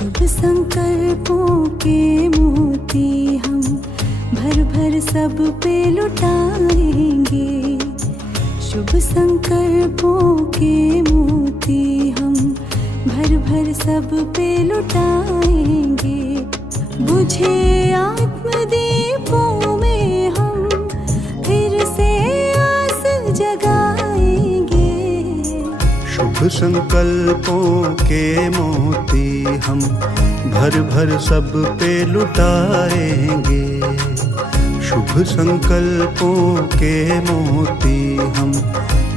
शुभ संकल्पों के मोती हम भर भर सब पे लुटाएंगे। शुभ संकल्पों के मोती हम भर भर सब पे लुटाएंगे। बुझे आत्मदीपों में हम फिर से आस जगाएंगे। शुभ संकल्पों के मोती हम भर भर सब पे लुटाएंगे। शुभ संकल्पों के मोती हम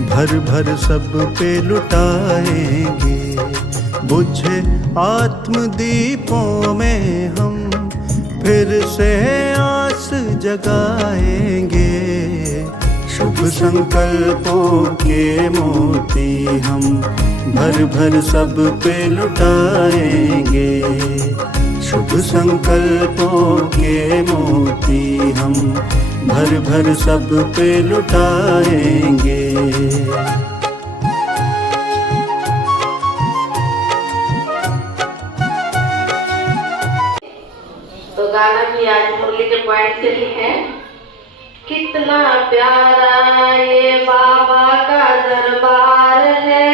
भर भर सब पे लुटाएंगे। बुझे आत्मदीपों में हम फिर से आस जगाएंगे। शुभ संकल्पों के मोती हम भर भर सब पे लुटाएंगे। शुभ संकल्पों के मोती हम भर भर सब पे लुटाएंगे। तो गाना भी आज मुरली के पॉइंट से ही है। कितना प्यारा ये बाबा का दरबार है,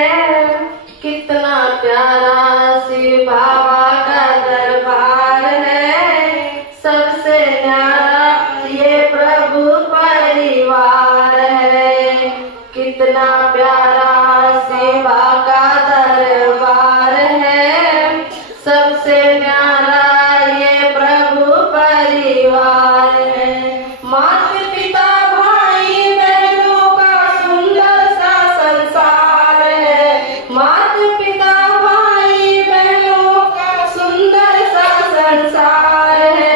कितना प्यारा शिव बाबा का दरबार है। सबसे न्यारा ये प्रभु परिवार है, कितना प्यारा शिव बाबा का दरबार है। सबसे न्यारा ये प्रभु परिवार है। माता पिता भाई बहनों का सुंदर सा संसार है। माता पिता भाई बहनों का सुंदर सा संसार है।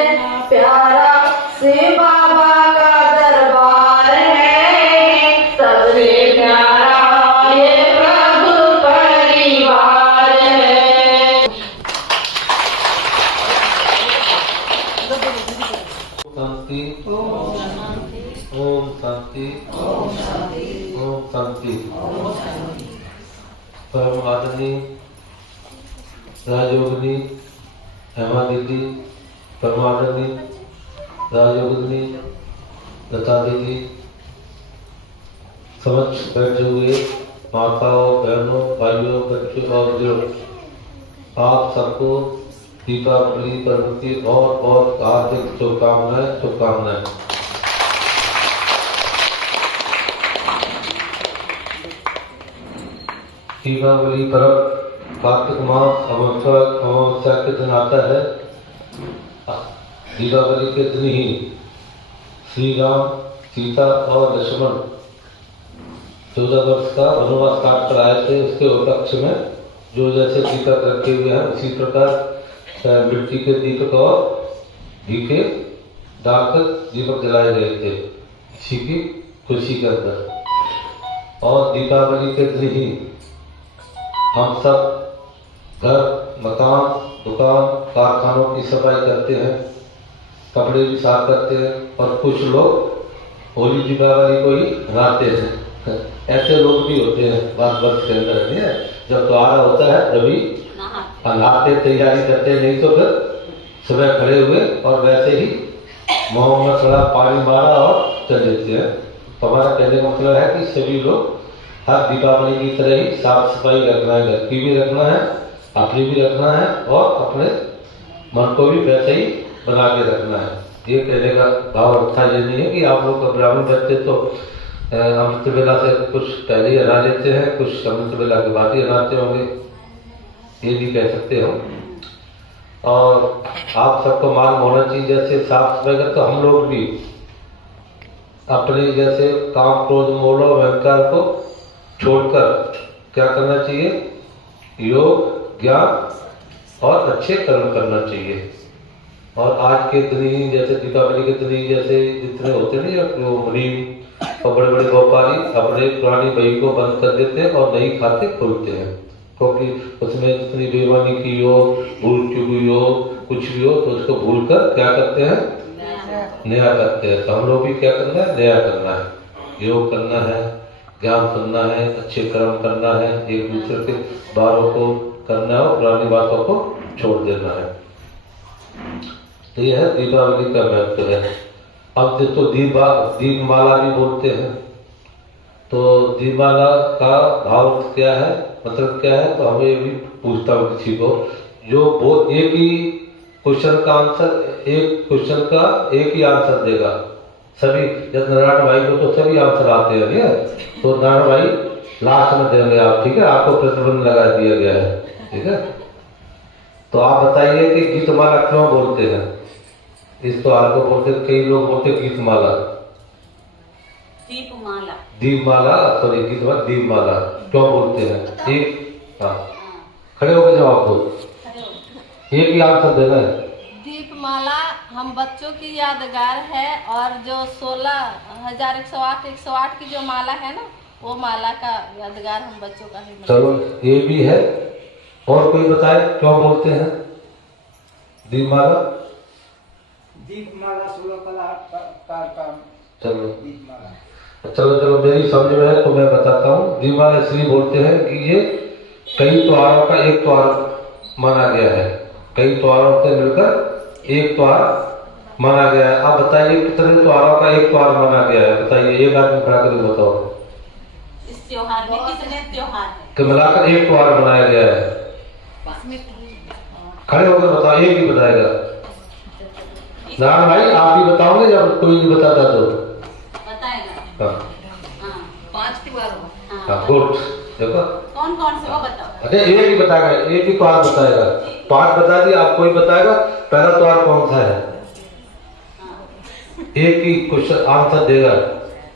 प्यारा शिव बाबा का दरबार है, सबसे प्यारा ये प्रभु परिवार है। शांति ओम शांति ओम शांति। परम आदरणीय राजयोगिनी हेमा दीदी, परम आदरणीय राजयोगिनी लता दीदी, समक्ष बैठे हुए माताओं बहनों भाइयों बच्चों और बुजुर्ग, आप सबको दीपावली पर्व की और बहुत हार्दिक शुभकामनाएं। दीपावली पर्व कार्तिक मास अमावस्या के दिन आता है। दीपावली के दिन ही श्री राम, सीता और लक्ष्मण 14 वर्ष का वनवास काट कर आए थे। उसके उपलक्ष्य में जो जैसे दीपक रखे हुए हैं उसी प्रकार मिट्टी के दीपक और घी के डालकर दीपक जलाए गए थे, इसी की खुशी के अंदर। और दीपावली के दिन ही हम सब घर, मकान, दुकान, कारखानों की सफाई करते हैं, कपड़े भी साफ करते हैं और कुछ लोग होली दीपावली को ही मनाते हैं। ऐसे लोग भी होते हैं भारतवर्ष के अंदर, नहीं है? जब त्योहार होता है तभी नहाते तैयारी करते, नहीं तो फिर सुबह खड़े हुए और वैसे ही मुंह में थोड़ा पानी मारा और चल देते हैं। तो हमारा कहने का मतलब है कि सभी लोग हर दीपावली की तरह ही साफ सफाई रखना है, घर की भी रखना है, अपनी भी रखना है और अपने मन को भी वैसे ही बना के रखना है। ये कहने का भाव रखा ये नहीं है कि आप लोग ब्राह्मण बच्चे तो अमृत बेला से कुछ पहले ही हरा लेते हैं, कुछ अमृत बेला के बाद ही हराते होंगे, ये भी कह सकते हो। और आप सबको मालूम होना चाहिए जैसे साफ सफाई करते हम लोग भी अपने जैसे काम, क्रोध, मोह और अहंकार को छोड़कर क्या करना चाहिए? योग, ज्ञान और अच्छे कर्म करना चाहिए। और आज के दिन जैसे दीपावली के दिन जैसे जितने होते नहीं वो मुनीम और बड़े बड़े व्यापारी अपने पुरानी बही को बंद कर देते हैं और नई खाते खोलते हैं, क्योंकि उसमें जितनी बेईमानी की हो, भूल चूक हुई हो, कुछ भी हो तो उसको भूल कर क्या करते हैं? नया करते हैं। तो हम लोग भी क्या करना है? नया करना है, योग करना है, ज्ञान सुनना है, अच्छे कर्म करना है, एक दूसरे के बातों को करना है और पुरानी बातों को छोड़ देना है। तो यह है दीपावली का महत्व है। अब तो दीपमाला भी बोलते हैं। तो दीपमाला का भाव क्या है, मतलब क्या है, तो हमें भी पूछता हूँ किसी को जो वो एक ही क्वेश्चन का आंसर, एक क्वेश्चन का एक ही आंसर देगा सभी। जब नारायण भाई को तो सभी आंसर आते हैं क्या, तो नारायण भाई लास्ट में देंगे आप, ठीक है, आपको प्रतिबंध लगा दिया गया है, ठीक है। तो आप बताइए कि गीतमाला क्यों बोलते हैं, इस त्योहार को बोलते, कई लोग बोलते गीतमाला, दीपमाला, दीपमाला, सॉरी गीतमाला, दीपमाला क्यों बोलते हैं? एक, हाँ, खड़े होकर जवाब दो, एक ही आंसर देना है। दीपमाला हम बच्चों की यादगार है, और जो 16,108 की जो माला है ना, वो माला का यादगार हम बच्चों का ही। चलो ये भी है। और कोई बताए क्यों बोलते हैं दीपमाला? दीपमाला 16 कला का चलो दीपमाला। चलो मेरी समझ में है तो मैं बताता हूँ। दीपमाला इसलिए बोलते हैं कि ये कई त्योहारों का एक त्योहार माना गया है, कई त्योहारों से मिलकर एक त्योहार माना गया है। आप बताइए कितने त्योहारों का एक त्योहार माना गया है, बताइए, एक आदमी खड़ा करके बताओ। इस त्योहार में कितने त्योहार हैं? तो मिलाकर एक त्योहार बनाया गया है। खड़े होकर बताओ, एक ही बताएगा। नारायण भाई आप भी बताओगे या कोई नहीं बताता तो? बताएगा। हाँ, 5 त्योहार। हाँ, गुड। देखो कौन कौन से वो बताओ। अरे एक ही बताएगा, एक ही त्योहार बताएगा। 5 बता दिया, आप कोई बताएगा पहला त्योहार कौन सा है, एक ही क्वेश्चन आंसर देगा।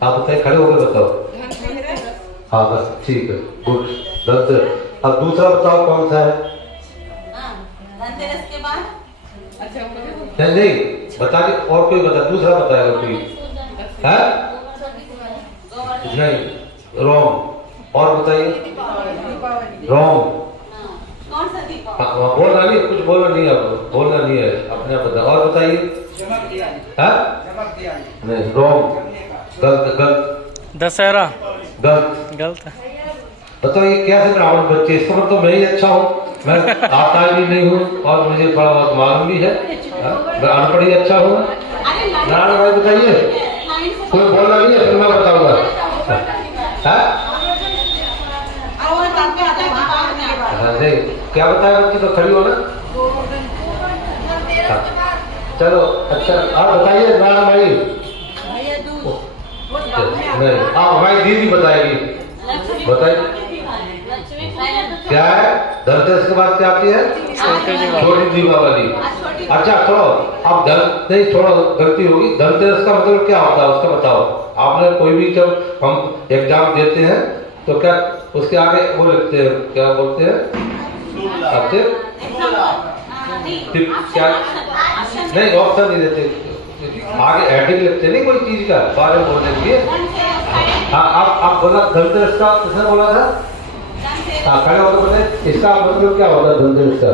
आप बताइए, खड़े होकर बताओ। हाँ बस ठीक है, गुड। धनतेरस। अब दूसरा बताओ कौन सा है? धनतेरस के बाद नहीं बता दे, और कोई बता, दूसरा बताएगा कोई है? नहीं, रॉन्ग। और बताइए, रॉन्ग। कौन सा दीपावली? हाँ, बोलना नहीं, कुछ बोलना नहीं, अब बोलना नहीं है, अपने आप बताओ। और बताइए, नहीं, रॉन्ग, गलत गलत। दशहरा गलत गलत है। बताइए क्या है रावण बच्चे, इसका मतलब मैं ही अच्छा हूँ, मैं आता भी नहीं हूँ और मुझे थोड़ा बहुत मालूम भी है, मैं अनपढ़ ही अच्छा हूँ। नारायण भाई बताइए, कोई बोलना नहीं है, फिर मैं बताऊंगा। नहीं क्या बताया बच्चे, तो खड़ी हो ना। चलो अच्छा, आप बताइए नारायण भाई। नहीं, आप भाई दीदी बताएगी, बताइए क्या है? धनतेरस के बाद क्या आती है? छोटी दीपावली। अच्छा छोड़ो, अब नहीं छोड़ो, गलती होगी। धनतेरस का मतलब क्या होता है उसका बताओ। आपने कोई भी जब हम एग्जाम देते हैं तो क्या उसके आगे वो लिखते हैं, क्या बोलते हैं? आपसे क्या नहीं, ऑप्शन नहीं देते, आगे हेडिंग लिखते नहीं कोई चीज का बारे में बोलने के लिए। हाँ आप बोला धनतेरस का, किसने बोला था? हाँ खड़े होकर बताए, इसका मतलब क्या होता है धनतेरस का?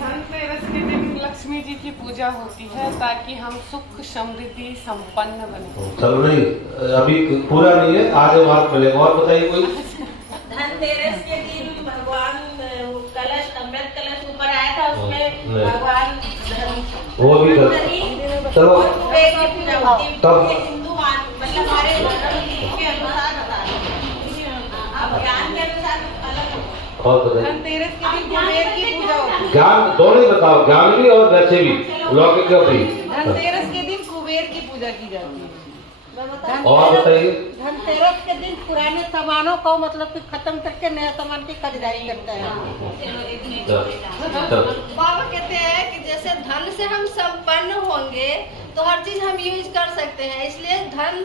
धनतेरस के दिन लक्ष्मी जी की पूजा होती है ताकि हम सुख समृद्धि संपन्न बने। चलो नहीं, अभी पूरा नहीं है, आगे मार्क मिलेगा। और बताइए कोई। धनतेरस के दिन भगवान कलश, अमृत कलश ऊपर आया था, उसमें भगवान वो भी चलो तब हिंदू मतलब हमारे धर्म के अनुसार बता रहे हैं, अब ज्ञान के अनुसार अलग। और बताइए, धनतेरस के दिन कुबेर की पूजा होती है। ज्ञान दोनों ही बताओ, ज्ञान भी और वैसे भी लौकिक का भी। धनतेरस के दिन कुबेर की पूजा की जाती है। और बताइए। धनतेरस के दिन पुराने सामानों को मतलब कि खत्म करके नया सामान की खरीदारी करते हैं। बाबा कहते हैं कि जैसे धन से हम संपन्न होंगे तो हर चीज हम यूज कर सकते हैं, इसलिए धन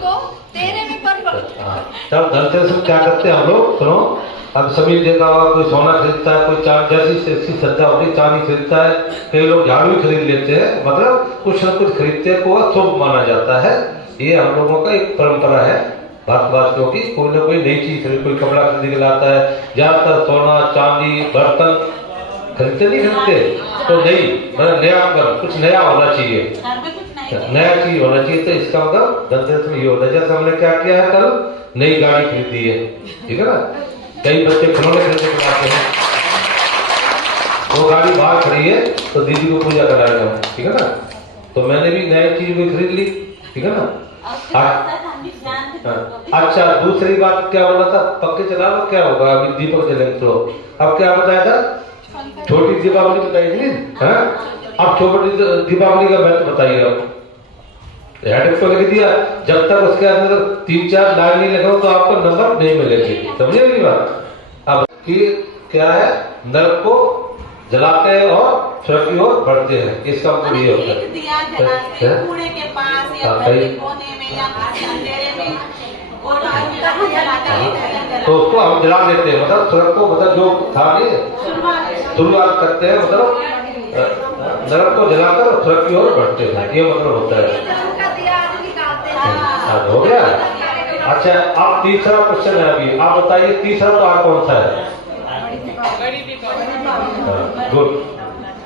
को तेरे में परिवर्तित। तब धनतेरस में क्या करते हैं हम लोग, सुनो, अब सभी देखा होगा, कोई सोना खरीदता है, कोई चांदी, जैसी श्रद्धा होती चांदी खरीदता है, कई लोग झाड़ू भी खरीद लेते हैं, मतलब कुछ न कुछ खरीदते हैं, को शुभ माना जाता है। ये हम लोगों का एक परंपरा है भारतवासियों की, कोई ना कोई नई चीज खरीद, कोई कपड़ा खरीद के लाता है, ज्यादातर सोना चांदी बर्तन खरीदते नहीं खरीदते, तो नहीं, मतलब नया कुछ नया होना चाहिए, नया चीज होना चाहिए। तो इसका मतलब धनतेरस में ये होता है। जैसे हमने क्या किया है, कल नई गाड़ी खरीदी है, ठीक है ना, कई बच्चे खिलौने खरीदने के लाते हैं, वो गाड़ी बाहर खड़ी है तो दीदी को पूजा कराएगा, ठीक है ना। तो मैंने भी नई चीज भी खरीद ली, ठीक है ना। अच्छा, दूसरी बात क्या बोला था, पक्के चला लो क्या होगा, अभी दीपक जलेंगे तो। अब क्या बताया था, छोटी दीपावली बताई थी, अब छोटी दीपावली का महत्व बताइए। आप हेड को लिख दिया, जब तक उसके अंदर 3-4 लाइन नहीं लगाओ तो आपको नंबर नहीं मिलेगी, समझे मेरी बात। अब कि क्या है, नरक को जलाते हैं और स्वर्ग की ओर बढ़ते हैं, इसका मतलब ये होता है। दिया जलाते हैं कूड़े के पास या घर के कोने में या अंधेरे में, और जलाते हैं तो उसको हम जला देते हैं, मतलब स्वर्ग को, मतलब जो था नहीं शुरुआत करते हैं, मतलब नरक को जलाकर स्वर्ग की ओर बढ़ते हैं, ये मतलब होता है। हो गया। अच्छा, अब तीसरा क्वेश्चन है, अभी आप बताइए तीसरा द्वार कौन सा है। गुड,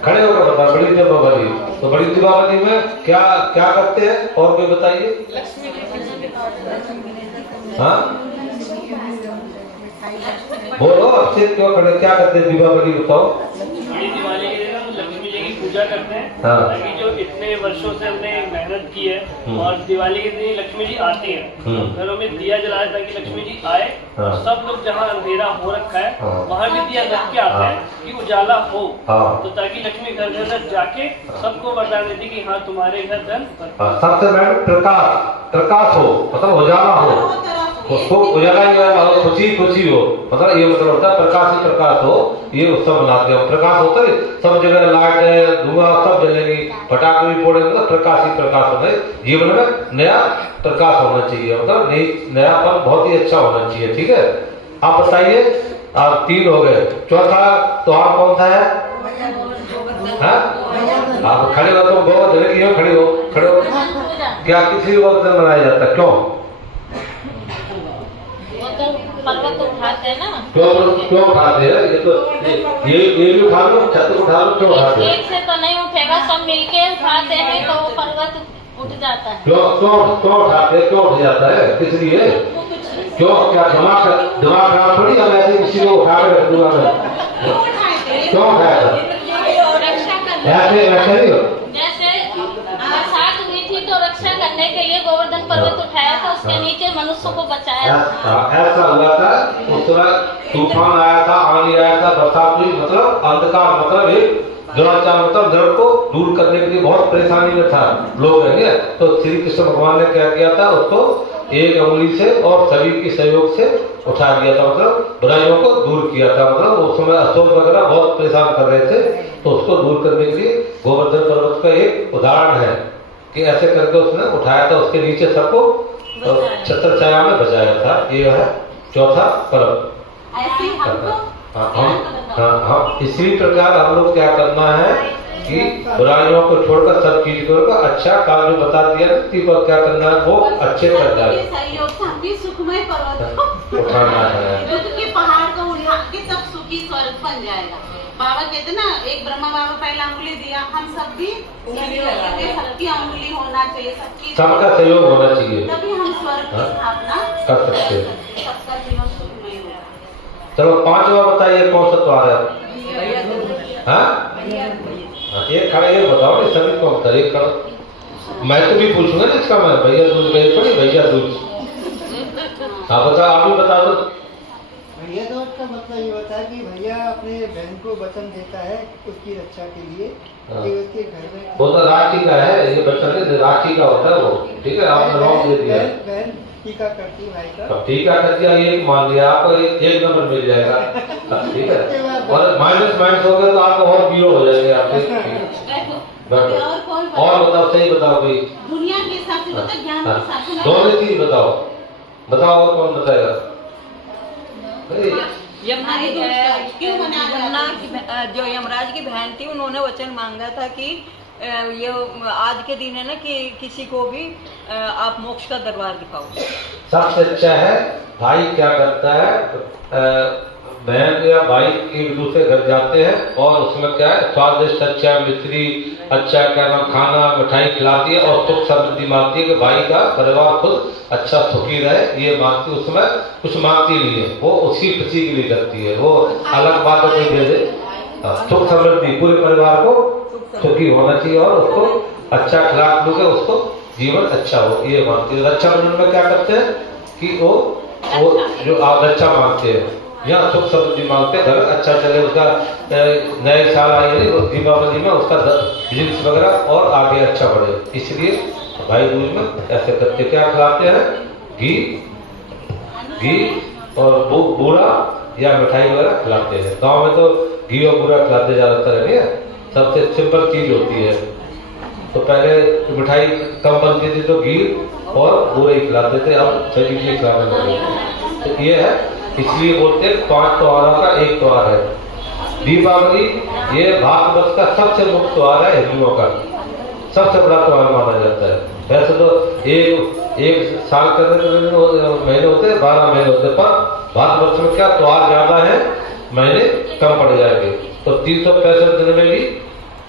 खड़े होकर बता। बड़ी दीपावली, तो बड़ी दीपावली में क्या क्या करते हैं, और कोई बताइए। हाँ बोलो, अब से क्यों खड़े, क्या करते हैं दीपावली, बताओ। बड़ी दिवाली के दिन हम लक्ष्मी जी की पूजा करते हैं, हाँ। ताकि जो इतने वर्षों से हमने मेहनत की है, और दिवाली के दिन लक्ष्मी जी आती हैं, घरों में दिया जलाए ताकि लक्ष्मी जी आए। हाँ। सब लोग जहाँ अंधेरा हो रखा है, हाँ। वहाँ भी दिया रख के आते हैं कि उजाला हो, हाँ। तो ताकि लक्ष्मी घर घर जाके सबको वरदान देती कि हाँ तुम्हारे घर धन। सबसे पहले प्रकाश हो, मतलब उजाला हो, उसको उजाला ही खुशी खुशी हो, मतलब ये मतलब होता है प्रकाश ही प्रकाश हो, ये उत्सव मनाते हैं। प्रकाश होता है, सब जगह लाइट है, धुआं सब जलेगी, पटाखे भी फोड़ेंगे, मतलब प्रकाश ही प्रकाश होता है। जीवन में नया प्रकाश होना चाहिए, मतलब नयापन बहुत ही अच्छा होना चाहिए, ठीक है। आप बताइए, आप 3 हो गए, चौथा त्योहार कौन सा है। आप खड़े हो, तो बहुत जगह की हो, खड़े हो। क्या किसी और दिन मनाया जाता है, क्यों पर्वत उठाते हैं ना, क्यों उठाते हैं, ये तो ये भी उठा लो, छत उठा लो, क्यों उठाते हैं। एक से तो नहीं उठेगा, सब मिलके उठाते हैं तो वो पर्वत उठ जाता है। क्यों उठाते हैं, क्यों उठ जाता है, किस लिए, क्यों, क्या दिमाग खराब थोड़ी, हम ऐसे किसी को उठा के रख दूंगा मैं, क्यों उठाएगा, ऐसे नहीं हो। जैसे बरसात हुई थी तो रक्षा करने के लिए गोवर्धन पर्वत उठाया था, उसके नीचे मनुष्य को बचाया। ऐसा हुआ था, उस समय तूफान आया था, आंधी आया था, बरसात हुई, मतलब अंधकार, मतलब एक दुराचार, मतलब जड़ को दूर करने के लिए बहुत परेशानी में था लोग है, तो श्री कृष्ण भगवान ने क्या किया था, उसको एक अंगुली से और सभी के सहयोग से उठा दिया था, मतलब बुराइयों को दूर किया था। मतलब उस समय अशोक वगैरह बहुत परेशान कर रहे थे, तो उसको दूर करने के लिए गोवर्धन पर्वत का एक उदाहरण है कि ऐसे करके उसने उठाया था, उसके नीचे सबको छत्र छाया में बचाया था। ये है चौथा पर्व। ऐसे हमको हम इसी प्रकार हम लोग क्या करना है कि बुराइयों को छोड़कर सब चीज छोड़कर अच्छा काम जो बता दिया ना, क्या करना है, वो अच्छे करना है, सहयोग से हम भी सुखमय पर्वत को उठाना है, क्योंकि पहाड़ को उठा के तब सुखी स्वर्ग बन जाएगा। बाबा कहते ना, एक ब्रह्मा बाबा पहला अंगुली दिया, हम सब भी सबकी अंगुली होना चाहिए, सबका सहयोग होना चाहिए, तभी हम स्वर्ग की स्थापना कर सकते हैं। सबका जीवन सुखमय होगा। चलो 5वां बताइए, कौन सा त्योहार है। एक खड़ा, ये बताओ नहीं सभी कौन था, एक खड़ा, मैं तो भी पूछूंगा ना इसका, मैं भैया दूध गए पड़ी, भैया दूध, आप बता, आप भी बता दो। भैया दूज का मतलब ये होता है कि भैया अपने बहन को वचन देता है उसकी रक्षा के लिए कि उसके घर में, वो तो राखी का है, ये बच्चा राखी का होता है वो, ठीक है, आपने रॉन्ग दे दिया। बहन टीका करती भाई का, टीका कर दिया, ये मान लिया आपको, एक नंबर मिल जाएगा, ठीक है। और माइनस हो गया तो आपको और 0 हो जाएंगे आपके। और बताओ, सही बताओ भाई, दुनिया के हिसाब से बता, ज्ञान के हिसाब से दोनों चीज बताओ और कौन बताएगा। यमुना क्यों मनाया की जो यमराज की बहन थी, उन्होंने वचन मांगा था कि ये आज के दिन है ना कि किसी को भी आप मोक्ष का दरबार दिखाओ। सबसे अच्छा है भाई क्या करता है, बहन या भाई एक दूसरे घर जाते हैं और उसमें क्या है, स्वादिष्ट अच्छा मिश्री अच्छा क्या नाम खाना मिठाई खिलाती है और सुख समृद्धि मांगती है कि भाई का परिवार खुद अच्छा सुखी रहे, ये मांगती है। उसमें कुछ मांगती नहीं है, वो उसकी खुशी के लिए करती है, वो अलग बात है कोई दे दे। सुख समृद्धि, पूरे परिवार को सुखी होना चाहिए और उसको अच्छा खिला खिला के उसको जीवन अच्छा हो, ये मानते हैं। रक्षाबंधन में क्या करते हैं कि वो जो आप रक्षा मांगते हैं या सुख समृद्धि मांगते हैं, घर अच्छा चले, उसका नए साल आए दीपावली में उसका बिजनेस वगैरह और आगे अच्छा बढ़े, इसलिए भाई दूज में ऐसे करते। क्या खिलाते हैं? घी और बूढ़ा या मिठाई वगैरह खिलाते हैं। गांव में तो घी और बूढ़ा खिलाते ज्यादातर है, सबसे सिंपल चीज होती है। तो पहले मिठाई कम बनती थी तो घी और बूढ़े ही खिलाते थे, अब सभी चीज खिलाने लगे। तो ये है, इसलिए बोलते हैं 5 त्योहारों का एक त्योहार है दीपावली। ये भारतवर्ष का सबसे मुख्य त्योहार है, हिंदुओं का सबसे बड़ा त्योहार माना जाता है। वैसे तो एक साल के महीने होते हैं, 12 महीने होते हैं, पर भारतवर्ष में क्या त्योहार ज्यादा है, महीने कम पड़ जाएंगे। तो 365 दिन में भी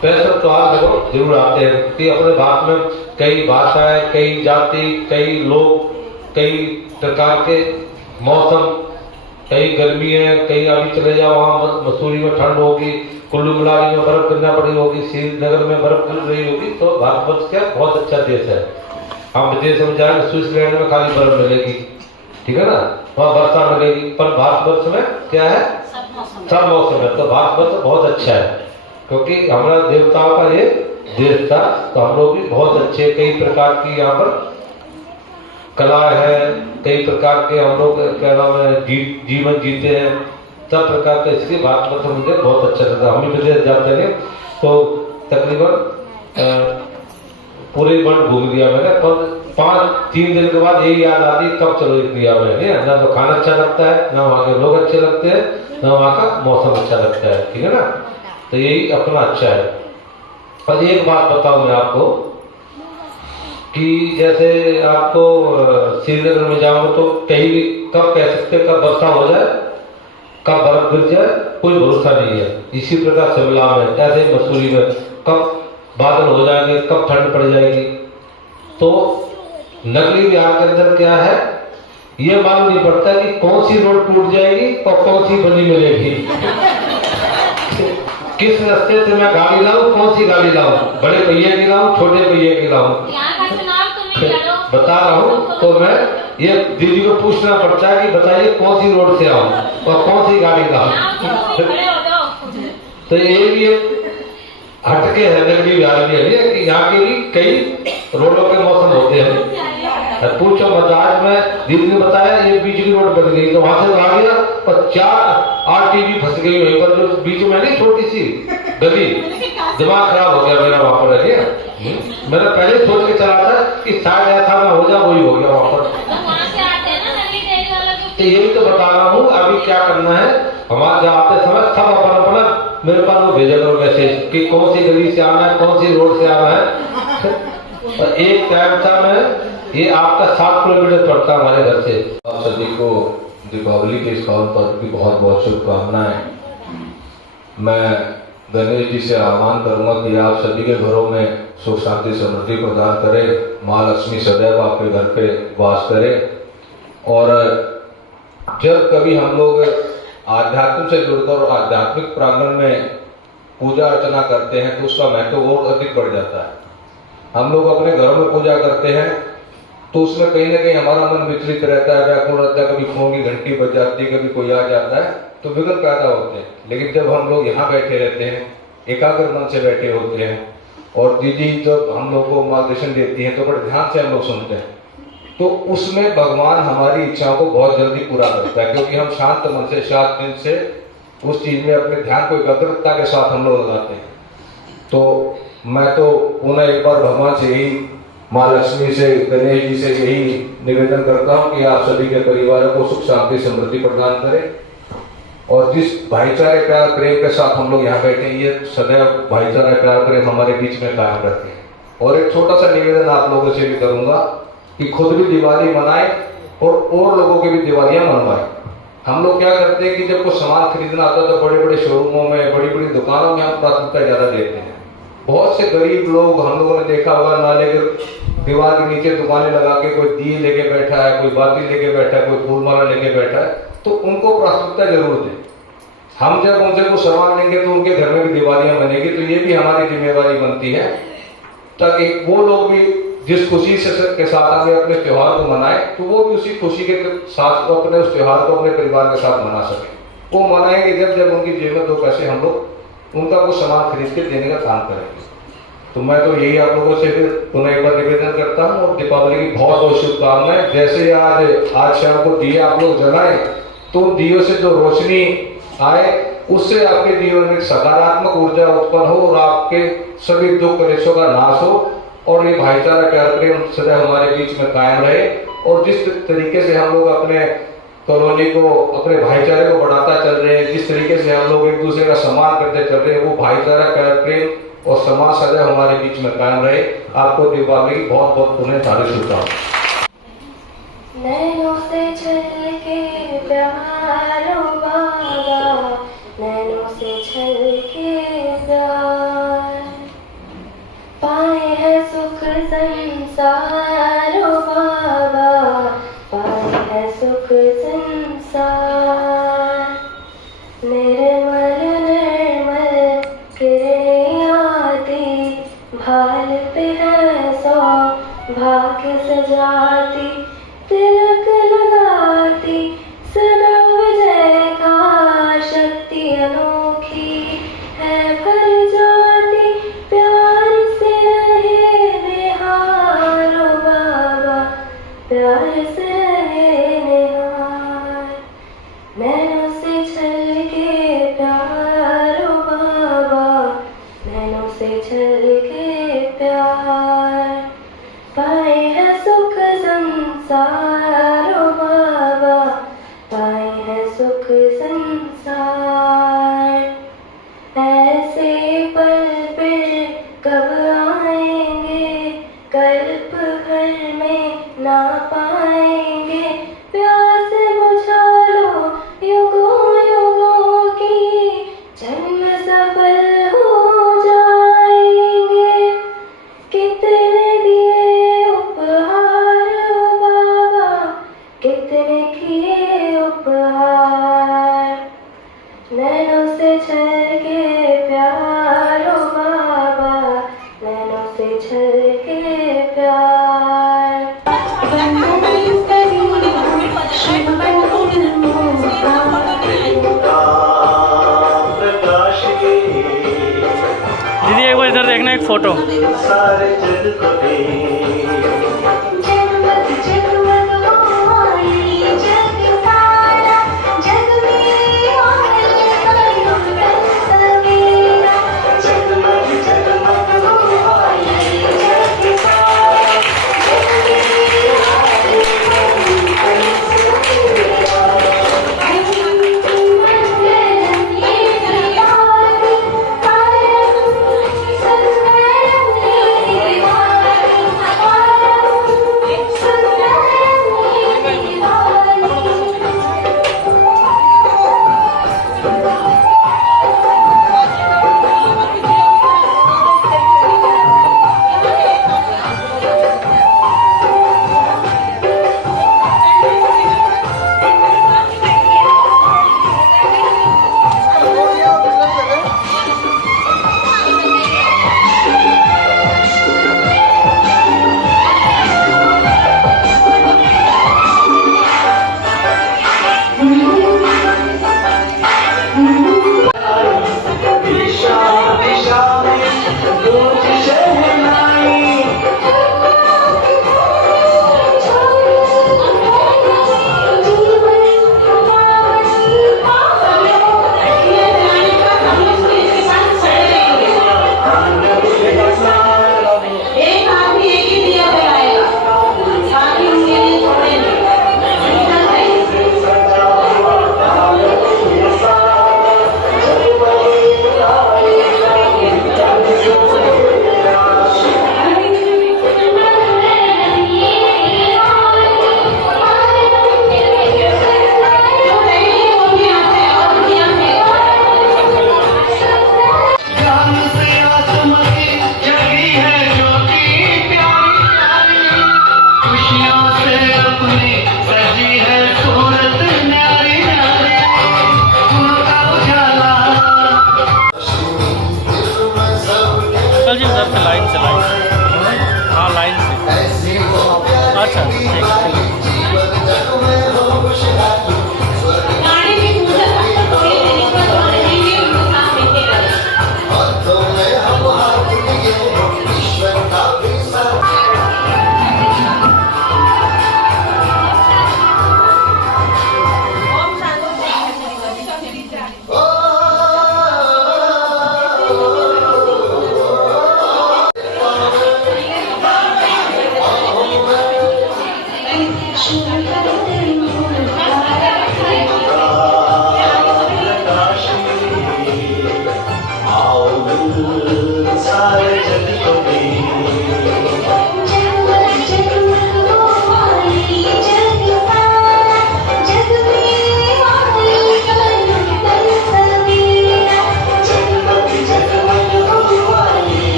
65 त्योहार लोग जरूर आते हैं कि अपने भारत में कई भाषाएं, कई जाति, कई लोग, कई प्रकार के मौसम, कई गर्मी है, कहीं अभी चले जाओ वहाँ मसूरी में ठंड होगी, कुल्लू मनाली में बर्फ गिरना पड़ी होगी, श्रीनगर में बर्फ गिर रही होगी। तो भारतवर्ष क्या बहुत अच्छा देश है। हम विदेश में जाएंगे, स्विट्जरलैंड में खाली बर्फ मिलेगी, ठीक है ना, वहाँ वर्षा मिलेगी, पर भारतवर्ष में क्या है, सब मौसम है। तो भारतवर्ष बहुत अच्छा है क्योंकि हमारा देवताओं का ये देश था। तो हम लोग भी बहुत अच्छे, कई प्रकार की यहाँ पर कला है, कई प्रकार के हम लोग क्या नाम है जीवन जीते हैं, सब प्रकार के। इसलिए भारतवर्ष मुझे बहुत अच्छा लगता है। हम भी विदेश जाते हैं तो तकरीबन पूरे वर्ल्ड घूम लिया मैंने, पर 3 दिन के बाद यही याद आती कब चलो इंडिया में, नहीं ना तो खाना अच्छा लगता है, ना वहाँ के लोग अच्छे लगते हैं, ना वहाँ का मौसम अच्छा लगता है, ठीक है ना। तो यही अपना अच्छा है। पर एक बात बताऊं मैं आपको कि जैसे आपको श्रीनगर में जाओ तो कहीं भी कब कह सकते कब वर्षा हो जाए, कब बर्फ गिर जाए, कोई भरोसा नहीं है। इसी प्रकार शिमला में, ऐसे मसूरी में कब बादल हो जाएंगे, कब ठंड पड़ जाएगी। तो नगरी बिहार के अंदर क्या है, ये मालूम नहीं पड़ता कि कौन सी रोड टूट जाएगी और कौन सी बनी मिलेगी। किस रास्ते से मैं गाड़ी लाऊं, कौन सी गाड़ी लाऊं, बड़े पहिए की लाऊं, छोटे पहिए की लाऊं, बता रहा हूँ। तो मैं ये दीदी को पूछना पड़ता है कि बताइए कौन सी रोड से आऊं और कौन सी गाड़ी लाऊं। तो ये भी हटके है नगरी बिहार में कि यहाँ के भी कई रोडों के मौसम होते हैं। पूछो मत, आज में दीदी ने बताया ये बीच की रोड बन गई तो वहां से आ गया और 4 आरटीवी फंस गई वहीं पर, जो बीच में नहीं छोटी सी गली, दिमाग खराब हो गया मेरा वहां पर। मैंने पहले सोच के चला था कि शायद ऐसा ना हो जाए, वही हो गया वहां पर। तो यही तो बता रहा हूँ, अभी क्या करना है, हमारे आते समय सब अपना अपना मेरे पास वो भेजा करो मैसेज कि कौन सी गली से आना है, कौन सी रोड से आना है। और एक टाइम था मैं ये आपका 7 किलोमीटर पड़ता हमारे घर से। आप सभी को दीपावली के इस अवसर पर भी बहुत बहुत शुभकामनाएं। मैं गणेश जी से आह्वान करूंगा कि आप सभी के घरों में सुख शांति समृद्धि प्रदान करें, माँ लक्ष्मी सदैव आपके घर पे वास करे। और जब कभी हम लोग आध्यात्म से जुड़कर आध्यात्मिक प्रांगण में पूजा अर्चना करते हैं तो उसका महत्व और अधिक बढ़ जाता है। हम लोग अपने घरों में पूजा करते हैं तो उसमें कहीं ना कहीं हमारा मन विचलित रहता है, व्याकुल रहता है, कभी फोन की घंटी बज जाती है, कभी कोई आ जाता है तो विघ्न पैदा होते हैं। लेकिन जब हम लोग यहाँ बैठे रहते हैं, एकाग्र मन से बैठे होते हैं और दीदी जब हम लोग को मार्गदर्शन देती है तो बड़े ध्यान से हम लोग सुनते हैं, तो उसमें भगवान हमारी इच्छाओं को बहुत जल्दी पूरा करता है, क्योंकि हम शांत मन से, शांत दिल से उस चीज में अपने ध्यान को एकाग्रता के साथ हम लोग लगाते हैं। तो मैं तो पुनः एक बार भगवान से ही, माँ लक्ष्मी से, गणेश जी से यही निवेदन करता हूँ कि आप सभी के परिवारों को सुख शांति समृद्धि प्रदान करें। और जिस भाईचारे प्यार प्रेम के साथ हम लोग यहाँ बैठे हैं, ये सदैव भाईचारा प्यार प्रेम हमारे बीच में कायम रखते हैं। और एक छोटा सा निवेदन आप लोगों से भी करूंगा कि खुद भी दिवाली मनाएं और लोगों की भी दिवालियां मनवाएं। हम लोग क्या करते हैं कि जब कोई सामान खरीदना आता है तो बड़े बड़े शोरूमों में, बड़ी बड़ी दुकानों में हम प्राथमिकता ज्यादा देते हैं। बहुत से गरीब लोग हम लोगों ने देखा होगा, नाले के दीवार के नीचे दुकानें लगा के कोई दिए लेके बैठा है, कोई बाती लेके बैठा है, कोई फूलमाला लेके बैठा है, तो उनको प्राथमिकता जरूर दें। हम जब उनसे कुछ सामान लेंगे तो उनके घर में भी दिवालियां बनेगी, तो ये भी हमारी जिम्मेवारी बनती है ताकि वो लोग भी जिस खुशी से के साथ आगे अपने त्योहार को मनाए, तो वो भी उसी खुशी के साथ अपने उस त्योहार को अपने परिवार के साथ मना सके। वो मनाएंगे जब उनकी जेब में 2 पैसे हम लोग उनका कुछ सामान खरीद के देने का काम करेंगे। तो मैं तो यही आप लोगों से फिर पुनः एक बार निवेदन करता हूँ और दीपावली की बहुत बहुत शुभकामनाएं। जैसे आज शाम को दिए आप लोग जलाएं, तो दियों से जो रोशनी आए उससे आपके जीवन में सकारात्मक ऊर्जा उत्पन्न हो और आपके सभी दुख कलेशों का नाश हो और ये भाईचारा प्यार प्रेम सदैव हमारे बीच में कायम रहे। और जिस तरीके से हम लोग अपने कॉलोनी को, अपने भाईचारे को बढ़ाता चल रहे हैं, जिस तरीके से हम लोग एक दूसरे का सम्मान करते चल रहे हैं, वो भाईचारा प्यार प्रेम और समाज सदैव हमारे बीच में कायम रहे। आपको दीपावली की बहुत बहुत पुण्य सारी शुभकामनाएं। नैनों से छलके प्यारो बाबा, नैनों से छलके प्यार, पाए है सुख संसारो बाबा, पाए है सुख संसार। निर्मल निर्मल किरणें आती, भाल पे है सौ भाग्य सजाती, तिलक लगाती सदा विजय का, शक्ति अनोखी है भर जाती, प्यार से रहे निहारो बाबा, प्यार से रहे निहार। नैनों से छलके प्यारो बाबा, नैनों से छलके प्यार, पाए है सुख संसारो बाबा, पाए है सुख संसार। ऐसे पल फिर कब आएंगे, कल्प भर में ना पाएंगे, प्यास बुझा लो युगों युगों की, जन्म सफल हो जाएंगे। कितने दिए उपहार बाबा, कितने किए उपहार, नैनों से छलके प्यारो बाबा, नैनों से छलके प्यार। दीदी एक बार इधर देखना, एक फोटो। सारे जग को दे जगमग जगमग होई जग सारा, जग में होई रंग सवेरा, जगमग जगमग होई जग सारा, जग में होई रंग सवेरा। ये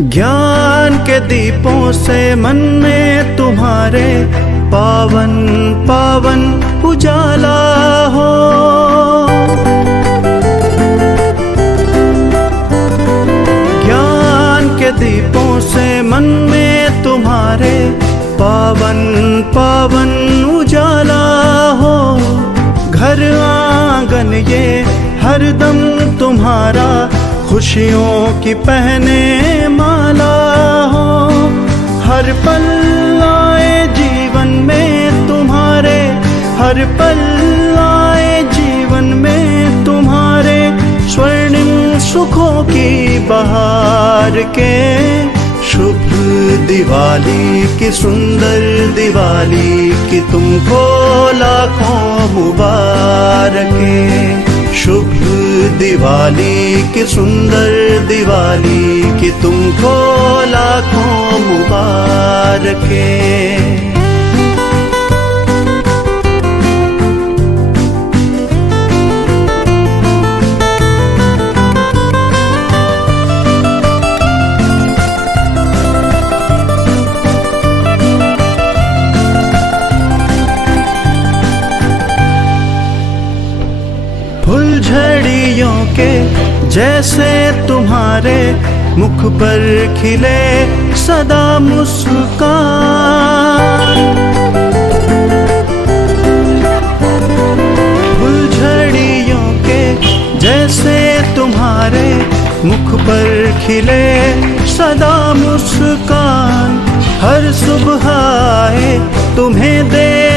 ज्ञान के दीपों से मन में तुम्हारे पावन पावन उजाला हो। ज्ञान के दीपों से मन में तुम्हारे पावन पावन उजाला हो। घर आंगन ये हरदम तुम्हारा खुशियों की पहने माला हो। हर पल आए जीवन में तुम्हारे, हर पल आए जीवन में तुम्हारे स्वर्णिम सुखों की बहार के। शुभ दिवाली की सुंदर दिवाली की तुमको लाखों मुबारकें। शुभ दिवाली की सुंदर दिवाली की तुमको लाखों मुबारकें। फुलझड़ियों के जैसे तुम्हारे मुख पर खिले सदा मुस्कान। फुलझड़ियों के जैसे तुम्हारे मुख पर खिले सदा मुस्कान। हर सुबह आए तुम्हें दे